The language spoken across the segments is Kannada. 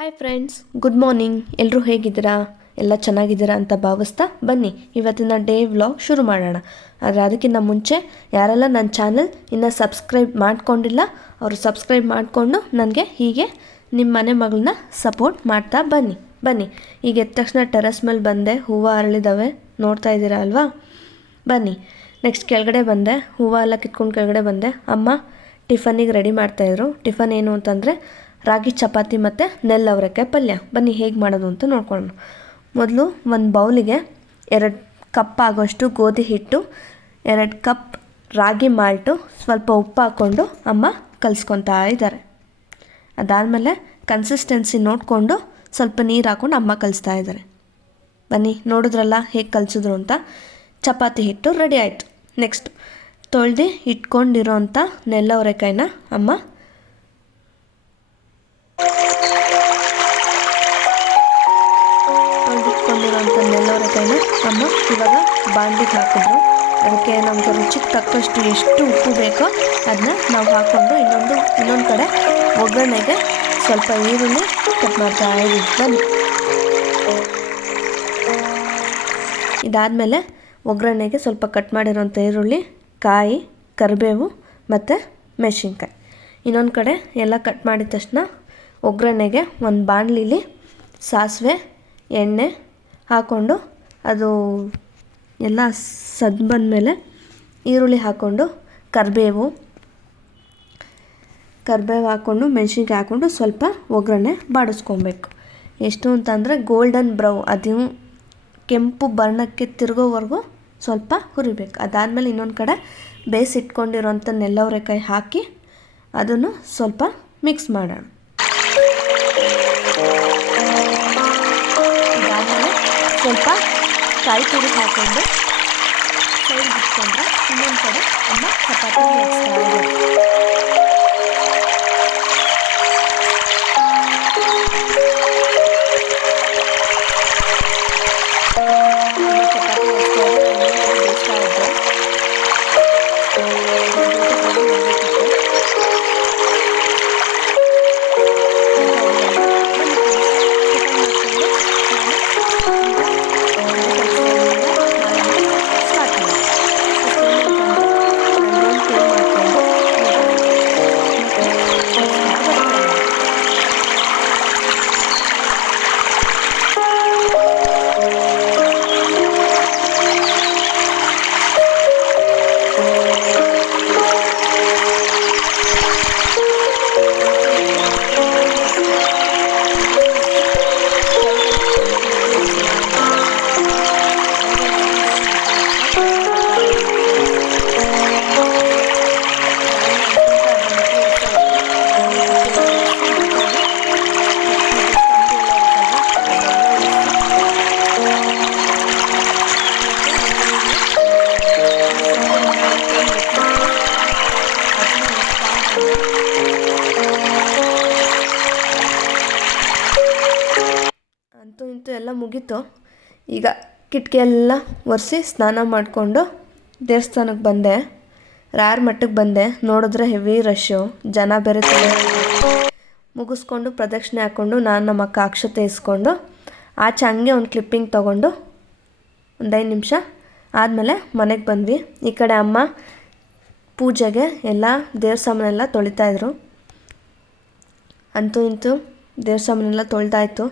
Hi friends, good morning. ಎಲ್ಲರೂ ಹೇಗಿದ್ದೀರಾ? ಎಲ್ಲ ಚೆನ್ನಾಗಿದ್ದೀರಾ ಅಂತ ಭಾವಿಸ್ತಾ ಬನ್ನಿ ಇವತ್ತಿನ ಡೇ ವ್ಲಾಗ್ ಶುರು ಮಾಡೋಣ. ಆದರೆ ಅದಕ್ಕಿಂತ ಮುಂಚೆ ಯಾರೆಲ್ಲ ನನ್ನ ಚಾನಲ್ ಇನ್ನೂ ಸಬ್ಸ್ಕ್ರೈಬ್ ಮಾಡ್ಕೊಂಡಿಲ್ಲ ಅವರು ಸಬ್ಸ್ಕ್ರೈಬ್ ಮಾಡಿಕೊಂಡು ನನಗೆ ಹೀಗೆ ನಿಮ್ಮ ಮನೆ ಮಗಳನ್ನ ಸಪೋರ್ಟ್ ಮಾಡ್ತಾ ಬನ್ನಿ. ಈಗ ಎದ್ದ ತಕ್ಷಣ ಟೆರೆಸ್ ಮೇಲೆ ಬಂದೆ, ಹೂವು ಅರಳಿದ್ದಾವೆ, ನೋಡ್ತಾ ಇದ್ದೀರಾ ಅಲ್ವಾ? ಬನ್ನಿ. ನೆಕ್ಸ್ಟ್ ಕೆಳಗಡೆ ಬಂದೆ, ಹೂವು ಎಲ್ಲ ಕಿತ್ಕೊಂಡು ಕೆಳಗಡೆ ಬಂದೆ. ಅಮ್ಮ ಟಿಫನಿಗೆ ರೆಡಿ ಮಾಡ್ತಾಯಿದ್ರು. ಟಿಫನ್ ಏನು ಅಂತಂದರೆ ರಾಗಿ ಚಪಾತಿ ಮತ್ತು ಅವರೆಕಾಯಿ ಪಲ್ಯ. ಬನ್ನಿ ಹೇಗೆ ಮಾಡೋದು ಅಂತ ನೋಡ್ಕೊಳ್ಳೋಣ. ಮೊದಲು ಒಂದು ಬೌಲಿಗೆ 2 ಕಪ್ ಆಗೋಷ್ಟು ಗೋಧಿ ಹಿಟ್ಟು, 2 ಕಪ್ ರಾಗಿ ಮಾಲ್ಟು, ಸ್ವಲ್ಪ ಉಪ್ಪು ಹಾಕ್ಕೊಂಡು ಅಮ್ಮ ಕಲಿಸ್ಕೊತಾ ಇದ್ದಾರೆ. ಅದಾದಮೇಲೆ ಕನ್ಸಿಸ್ಟೆನ್ಸಿ ನೋಡಿಕೊಂಡು ಸ್ವಲ್ಪ ನೀರು ಹಾಕ್ಕೊಂಡು ಅಮ್ಮ ಕಲಿಸ್ತಾ ಇದ್ದಾರೆ. ಬನ್ನಿ ನೋಡಿದ್ರಲ್ಲ ಹೇಗೆ ಕಲಿಸಿದ್ರು ಅಂತ. ಚಪಾತಿ ಹಿಟ್ಟು ರೆಡಿ ಆಯಿತು. ನೆಕ್ಸ್ಟ್ ತೊಳೆದು ಇಟ್ಕೊಂಡಿರೋಂಥ ಅವರೆಕಾಯಿನ ಅಮ್ಮ ತೊಳೆದಿಟ್ಕೊಂಡಿರೋಂಥ ಅವರೆಕಾಯಿನ ಅಮ್ಮ ಇವಾಗ ಬಾಣಲಿಗೆ ಹಾಕಿದ್ರು. ಅದಕ್ಕೆ ನಮಗೆ ರುಚಿಗೆ ತಕ್ಕಷ್ಟು ಎಷ್ಟು ಉಪ್ಪು ಬೇಕೋ ಅದನ್ನ ನಾವು ಹಾಕ್ಕೊಂಡು ಇನ್ನೊಂದು ಕಡೆ ಒಗ್ಗರಣೆಗೆ ಸ್ವಲ್ಪ ಈರುಳ್ಳಿ ಕಟ್ ಮಾಡ್ತಾ ಇದ್ದೀವಿ. ಬನ್ನಿ. ಇದಾದಮೇಲೆ ಒಗ್ಗರಣೆಗೆ ಸ್ವಲ್ಪ ಕಟ್ ಮಾಡಿರೋಂಥ ಈರುಳ್ಳಿ, ಕಾಯಿ, ಕರಿಬೇವು ಮತ್ತು ಮೆಣಸಿನ್ಕಾಯಿ. ಇನ್ನೊಂದು ಕಡೆ ಎಲ್ಲ ಕಟ್ ಮಾಡಿದ ತಕ್ಷಣ ಒಗ್ಗರಣೆಗೆ ಒಂದು ಬಾಣಲಿಲಿ ಸಾಸಿವೆ, ಎಣ್ಣೆ ಹಾಕ್ಕೊಂಡು ಅದು ಎಲ್ಲ ಸದ್ದು ಬಂದಮೇಲೆ ಈರುಳ್ಳಿ ಹಾಕ್ಕೊಂಡು ಕರಿಬೇವು ಹಾಕ್ಕೊಂಡು ಮೆಣಸಿನ್ಕಾಯಿ ಹಾಕ್ಕೊಂಡು ಸ್ವಲ್ಪ ಒಗ್ಗರಣೆ ಬಾಡಿಸ್ಕೊಬೇಕು. ಎಷ್ಟು ಅಂತಂದರೆ ಗೋಲ್ಡನ್ ಬ್ರೌನ್, ಅದು ಕೆಂಪು ಬಣ್ಣಕ್ಕೆ ತಿರುಗೋವರೆಗೂ ಸ್ವಲ್ಪ ಹುರಿಬೇಕು. ಅದಾದಮೇಲೆ ಇನ್ನೊಂದು ಕಡೆ ಬೇಯಿಸಿಟ್ಕೊಂಡಿರೋಂಥ ಅವರೆಕಾಯಿ ಹಾಕಿ ಅದನ್ನು ಸ್ವಲ್ಪ ಮಿಕ್ಸ್ ಮಾಡೋಣ. ಇದಾದಮೇಲೆ ಸ್ವಲ್ಪ ಕಾಯಿ ತುರಿ ಹಾಕ್ಕೊಂಡು ಸೈಡ್ಗೆ ಇಟ್ಕೊಂಡ್ರೆ ಇನ್ನೊಂದು ಕಡೆ ಅಮ್ಮ ಚಪಾತಿ ಇಂತೂ ಎಲ್ಲ ಮುಗೀತು. ಈಗ ಕಿಟಕಿ ಎಲ್ಲ ಒರೆಸಿ ಸ್ನಾನ ಮಾಡಿಕೊಂಡು ದೇವಸ್ಥಾನಕ್ಕೆ ಬಂದೆ. ರಾಯರ ಮಠಕ್ಕೆ ಬಂದೆ. ನೋಡಿದ್ರೆ ಹೆವಿ ರಶ್ಶು, ಜನ ಬೇರೆ ಮುಗಿಸ್ಕೊಂಡು ಪ್ರದಕ್ಷಿಣೆ ಹಾಕ್ಕೊಂಡು ನಾನು ನಮ್ಮ ಅಕ್ಕ ಅಕ್ಷತೆ ಇಸ್ಕೊಂಡು ಆಚೆ ಹಂಗೆ ಒಂದು ಕ್ಲಿಪ್ಪಿಂಗ್ ತೊಗೊಂಡು ಒಂದು 5 ನಿಮಿಷ ಆದಮೇಲೆ ಮನೆಗೆ ಬಂದ್ವಿ. ಈ ಕಡೆ ಅಮ್ಮ ಪೂಜೆಗೆ ಎಲ್ಲ ದೇವ್ರ ಸಾಮಾನೆಲ್ಲ ತೊಳಿತಾಯಿದ್ರು. ಅಂತೂ ಇಂತೂ ದೇವ್ರ ಸಾಮಾನೆಲ್ಲ ತೊಳೆದಾಯಿತು.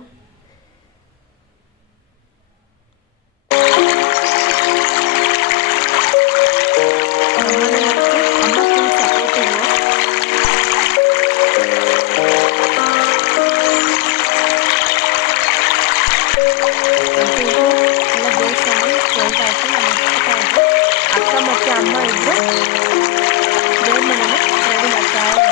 ಅಕ್ಕ ಮತ್ತು ಅಮ್ಮ ಇದ್ದರು ದೇವ್ರ ಮನೆಗೆ ರೆಡಿ ಮಾಡ್ತಾ ಇದ್ದಾರೆ.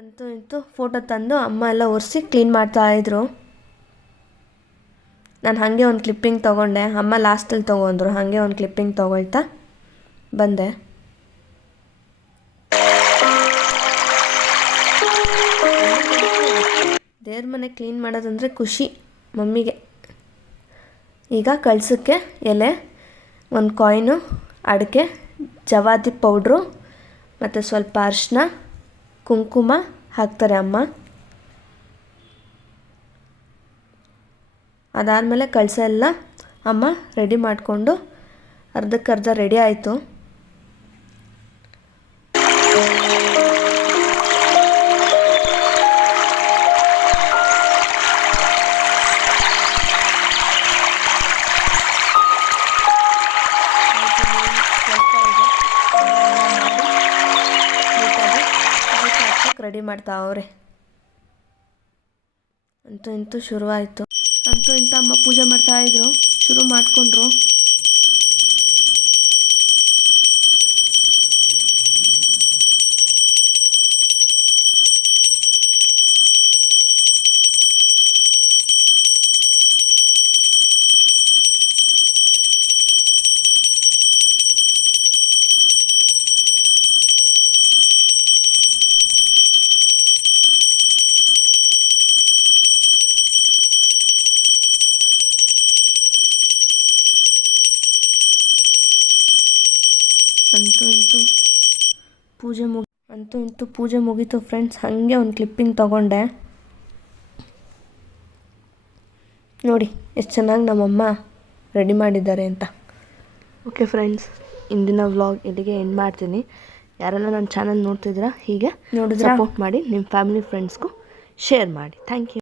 ಅಂತೂ ಇಂತೂ ಫೋಟೋ ತಂದು ಅಮ್ಮ ಎಲ್ಲ ಒರೆಸಿ ಕ್ಲೀನ್ ಮಾಡ್ತಾಯಿದ್ರು. ನಾನು ಹಾಗೆ ಒಂದು ಕ್ಲಿಪ್ಪಿಂಗ್ ತೊಗೊಂಡೆ. ಅಮ್ಮ ಲಾಸ್ಟಲ್ಲಿ ತೊಗೊಂಡ್ರು. ಹಾಗೆ ಒಂದು ಕ್ಲಿಪ್ಪಿಂಗ್ ತೊಗೊಳ್ತಾ ಬಂದೆ. ದೇವ್ರ ಮನೆ ಕ್ಲೀನ್ ಮಾಡೋದಂದರೆ ಖುಷಿ ಮಮ್ಮಿಗೆ. ಈಗ ಕಳಸಕ್ಕೆ ಎಲೆ, ಒಂದು ಕಾಯಿನು, ಅಡಿಕೆ, ಜವಾದಿ ಪೌಡ್ರು ಮತ್ತು ಸ್ವಲ್ಪ ಅರಿಶಿನ, ಕುಂಕುಮ ಹಾಕ್ತಾರೆ ಅಮ್ಮ. ಅದಾದಮೇಲೆ ಕಳಸ ಎಲ್ಲ ಅಮ್ಮ ರೆಡಿ ಮಾಡಿಕೊಂಡು ಅರ್ಧಕ್ಕರ್ಧ ರೆಡಿ ಆಯಿತು. ರೆಡಿ ಮಾಡ್ತಾವ್ರೆ. ಅಂತೂ ಇಂತೂ ಶುರುವಾಯಿತು. ಅಂತೂ ಇಂತ ಅಮ್ಮ ಪೂಜೆ ಮಾಡ್ತಾಯಿದ್ರು, ಶುರು ಮಾಡಿಕೊಂಡ್ರು. ಅಂತೂ ಇಂತೂ ಪೂಜೆ ಮುಗೀತು ಫ್ರೆಂಡ್ಸ್. ಹಾಗೆ ಒಂದು ಕ್ಲಿಪ್ಪಿಂಗ್ ತೊಗೊಂಡೆ ನೋಡಿ ಎಷ್ಟು ಚೆನ್ನಾಗಿ ನಮ್ಮಮ್ಮ ರೆಡಿ ಮಾಡಿದ್ದಾರೆ ಅಂತ. ಓಕೆ ಫ್ರೆಂಡ್ಸ್, ಇಂದಿನ ವ್ಲಾಗ್ ಇಲ್ಲಿಗೆ ಎಂಡ್ ಮಾಡ್ತೀನಿ. ಯಾರೆಲ್ಲ ನನ್ನ ಚಾನಲ್ ನೋಡ್ತಿದ್ದೀರಾ ಹೀಗೆ ನೋಡಿದ್ರೆ ಸಪೋರ್ಟ್ ಮಾಡಿ, ನಿಮ್ಮ ಫ್ಯಾಮಿಲಿ ಫ್ರೆಂಡ್ಸ್ಗೂ ಶೇರ್ ಮಾಡಿ. Thank you.